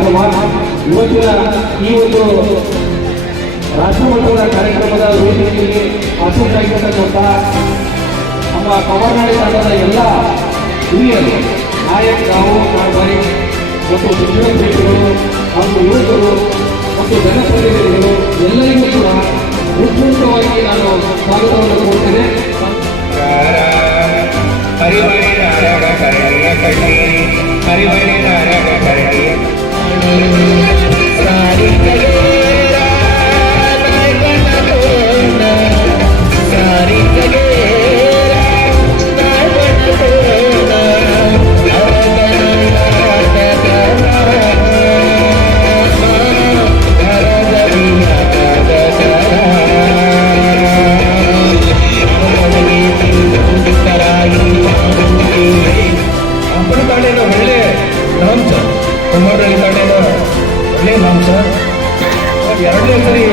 ಕಾರ್ಯಕ್ರಮ. ಇವತ್ತಿನ ಈ ಒಂದು ರಾಷ್ಟ್ರಮಟ್ಟದ ಕಾರ್ಯಕ್ರಮದ ವೇದಿಕೆಯಲ್ಲಿ ಆಸಕ್ತರಾಗಿರ್ತಕ್ಕಂಥ ನಮ್ಮ ಕವರ್ನಾಡಿ ತಂಡದ ಎಲ್ಲ ಹಿರಿಯರು, ನಾವು ನಾಲ್ವರಿ ಮತ್ತು ಶಿಕ್ಷಣ ಶ್ರೇಷ್ಠರು ಹಾಗೂ ಯುವಕರು ಮತ್ತು ಜನಪ್ರತಿನಿಧಿಗಳು ಎಲ್ಲರಿಗೂ ಕೂಡ ಉತ್ಕೃಷ್ಟವಾಗಿ ನಾನು ಸ್ವಾಗತವನ್ನು ಕೊಡ್ತೇನೆ. ಹರಿಮಣಿ ನಾರಾಯಣ ಕರಣಿಯ ಕಣ್ಣಿ ಹರಿಮಣಿ ನಾರಾಯಣ ಕರಣಿ ಎರಡನೇ ಸರಿ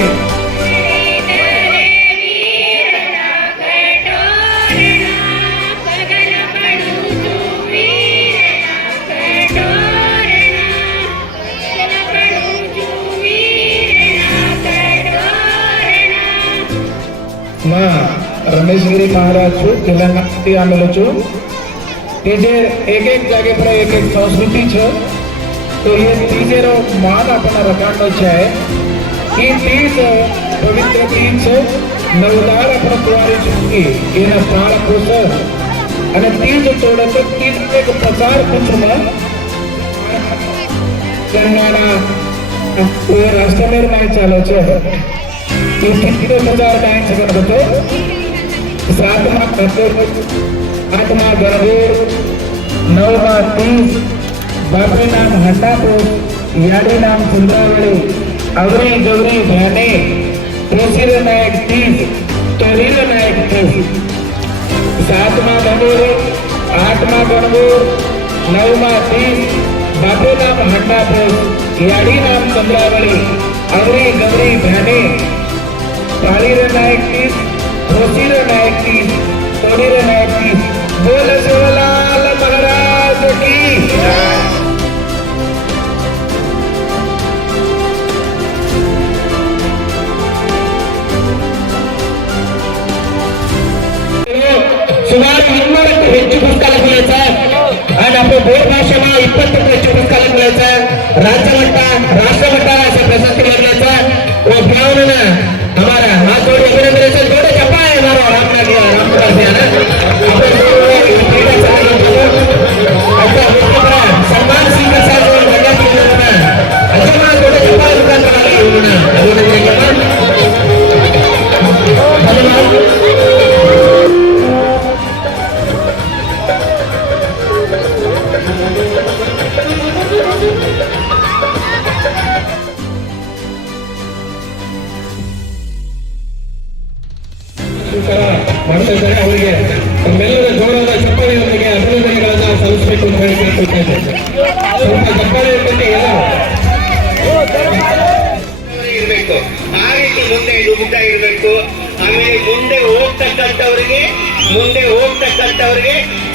रमेश गिरी महाराज छू तेलंगाना आमेलो छू तेजे एक एक जागे पर एक एक संस्कृति छ तो ये तीजेरो मान अपना रखाणो छे. ಈ ತೀಜ ಪವಿತ್ರ તીજ નવદાર આપણા કુંવારી ચૂકી એના પાળ પોષ અને તીજ તોડે તો તીજ એક પ્રચાર પંચમાં કરનારા રાષ્ટ્રમેર માં ચાલે છે. એ તીજ પ્રચાર કાંઈ છે તો સાતમા આઠમા ગણગોર નવમા તીજ બાપે નામ હંડાપોર યાડી નામ ચંદ્રાવળી अवरी गौरी भाने त्रिशिर नायक तीज तोरीर नायक तीज सातमा गणगोर आठमा गणगोर नवमा तीज बापू नाम हंडापोर याड़ी नाम चंद्रावली अवरी गौरी भाने तालीर नायक तीज त्रिशिर नायक तीज तोरीर नायक तीज. बोल शिवलाल महाराज की. ಸುಮಾರು 200ಕ್ಕೂ ಹೆಚ್ಚು ಪುಸ್ತಕಗಳಿವೆ ಸರ್. ನಮ್ಮ ಬೋರ್ಡ್ ಭಾಷೆನ 20ಕ್ಕೂ ಹೆಚ್ಚು ಪುಸ್ತಕಗಳಿವೆ ಸರ್. राज्य मट्टा राष्ट्र मट्टा से प्रशस्ति मिले सर. वो भावना हमारा हाथ जोड़ अभिनंदन से जोड़े चप्पा है हमारा रामपुरा से है सम्मान सिंह सर अच्छा जोड़े चप्पा ಮಾಡ್ತಾ ಇದ್ದಾರೆ. ಅವರಿಗೆ ನಮ್ಮೆಲ್ಲರ ಗೌರವದ ಚಪ್ಪಾಳೆಯೊಂದಿಗೆ ಅಭಿನಂದನೆಗಳನ್ನು ಸಲ್ಲಿಸಬೇಕು ಅಂತ ಹೇಳಿ ಕೇಳ್ಕೊಳ್ತಾ ಇದ್ದೇನೆ. ಸ್ವಲ್ಪ ಚಪ್ಪಾಳೆ ಇರ್ತದೆ ಇರಬೇಕು. ಆ ರೀತಿ ಮುಂದೆ ನುಗ್ಗುತ್ತ ಇರಬೇಕು. ಆಮೇಲೆ ಮುಂದೆ ಹೋಗ್ತಕ್ಕಂಥವ್ರಿಗೆ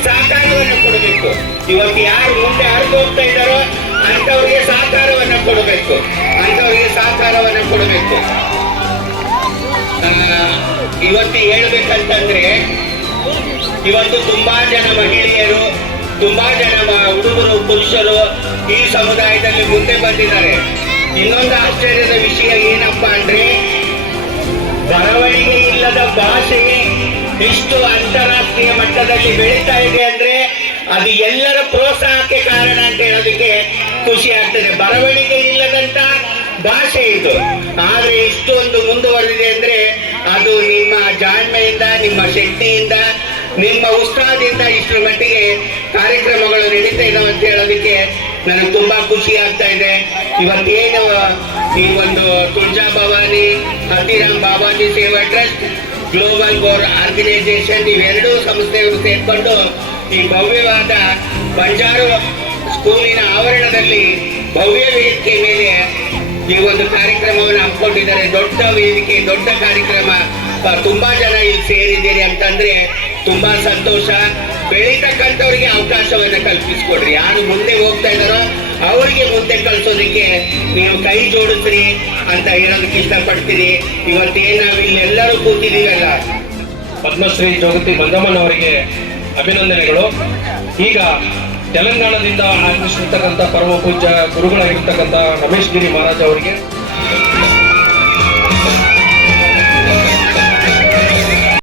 ಸಹಕಾರವನ್ನು ಕೊಡಬೇಕು. ಇವತ್ತು ಯಾರು ಮುಂದೆ ಹರಿದು ಹೋಗ್ತಾ ಇದ್ದಾರೋ ಅಂತವ್ರಿಗೆ ಸಹಕಾರವನ್ನು ಕೊಡಬೇಕು. ಇವತ್ತು ಹೇಳ್ಬೇಕಂತಂದ್ರೆ ಇವತ್ತು ತುಂಬಾ ಜನ ಮಹಿಳೆಯರು, ತುಂಬಾ ಜನ ಹುಡುಗರು, ಪುರುಷರು ಈ ಸಮುದಾಯದಲ್ಲಿ ಮುಂದೆ ಬಂದಿದ್ದಾರೆ. ಇನ್ನೊಂದು ಆಶ್ಚರ್ಯದ ವಿಷಯ ಏನಪ್ಪಾ ಅಂದ್ರೆ ಬರವಣಿಗೆ ಇಲ್ಲದ ಭಾಷೆ ಇಷ್ಟು ಅಂತಾರಾಷ್ಟ್ರೀಯ ಮಟ್ಟದಲ್ಲಿ ಬೆಳೀತಾ ಇದೆ ಅಂದ್ರೆ ಅದು ಎಲ್ಲರ ಪ್ರೋತ್ಸಾಹಕ್ಕೆ ಕಾರಣ ಅಂತ ಹೇಳೋದಕ್ಕೆ ಖುಷಿ ಆಗ್ತದೆ. ಬರವಣಿಗೆ ಇಲ್ಲದಂತ ಭಾಷೆ ಇದು, ಆದ್ರೆ ಇಷ್ಟೊಂದು ಮುಂದುವರೆದಿದೆ ಅಂದ್ರೆ ಅದು ನಿಮ್ಮ ಜಾಣ್ಮೆಯಿಂದ, ನಿಮ್ಮ ಶಕ್ತಿಯಿಂದ, ನಿಮ್ಮ ಉತ್ಸಾಹದಿಂದ ಇಷ್ಟರ ಮಟ್ಟಿಗೆ ಕಾರ್ಯಕ್ರಮಗಳು ನಡೀತಾ ಇದಾವೆ ಅಂತ ಹೇಳೋದಕ್ಕೆ ನನಗೆ ತುಂಬಾ ಖುಷಿ ಆಗ್ತಾ ಇದೆ. ಇವತ್ತೇನು ಈ ಒಂದು ತುಳಜಾ ಭವಾನಿ, ಹಲ್ದಿರಾಮ್ ಬಾಬಾಜಿ ಸೇವಾ ಟ್ರಸ್ಟ್, ಗ್ಲೋಬಲ್ ಗೋರ್ ಆರ್ಗನೈಸೇಷನ್ ಇವೆರಡೂ ಸಂಸ್ಥೆಗಳು ಸೇರ್ಕೊಂಡು ಈ ಭವ್ಯವಾದ ಬಂಜಾರು ಸ್ಕೂಲಿನ ಆವರಣದಲ್ಲಿ ಭವ್ಯ ವೇದಿಕೆ ಮೇಲೆ ಈ ಒಂದು ಕಾರ್ಯಕ್ರಮವನ್ನು ಹಮ್ಮಿಕೊಂಡಿದ್ದಾರೆ. ದೊಡ್ಡ ವೇದಿಕೆ, ದೊಡ್ಡ ಕಾರ್ಯಕ್ರಮ, ತುಂಬಾ ಜನ ಇಲ್ಲಿ ಸೇರಿದ್ದೀರಿ ಅಂತಂದ್ರೆ ತುಂಬಾ ಸಂತೋಷ. ಬೆಳೀತಕ್ಕಂಥವ್ರಿಗೆ ಅವಕಾಶವನ್ನ ಕಲ್ಪಿಸ್ಕೊಡ್ರಿ. ಯಾರು ಮುಂದೆ ಹೋಗ್ತಾ ಇದ್ದಾರೋ ಅವರಿಗೆ ಮುಂದೆ ಕಳಿಸೋದಕ್ಕೆ ನೀವು ಕೈ ಜೋಡಿಸ್ರಿ ಅಂತ ಹೇಳೋದಕ್ಕೆ ಇಷ್ಟಪಡ್ತೀರಿ. ಇವತ್ತೇನು ನಾವಿಲ್ಲೆಲ್ಲರೂ ಕೂತಿದ್ದೀವಲ್ಲ, ಪದ್ಮಶ್ರೀ ಜೋಗತಿ ಮಂಜಮ್ಮನವರಿಗೆ ಅಭಿನಂದನೆಗಳು. ಈಗ ತೆಲಂಗಾಣದಿಂದ ಆಗಮಿಸಿರ್ತಕ್ಕಂಥ ಪರಮ ಪೂಜ್ಯ ಗುರುಗಳಾಗಿರ್ತಕ್ಕಂಥ ರಮೇಶ್ ಗಿರಿ ಮಹಾರಾಜ್ ಅವರಿಗೆ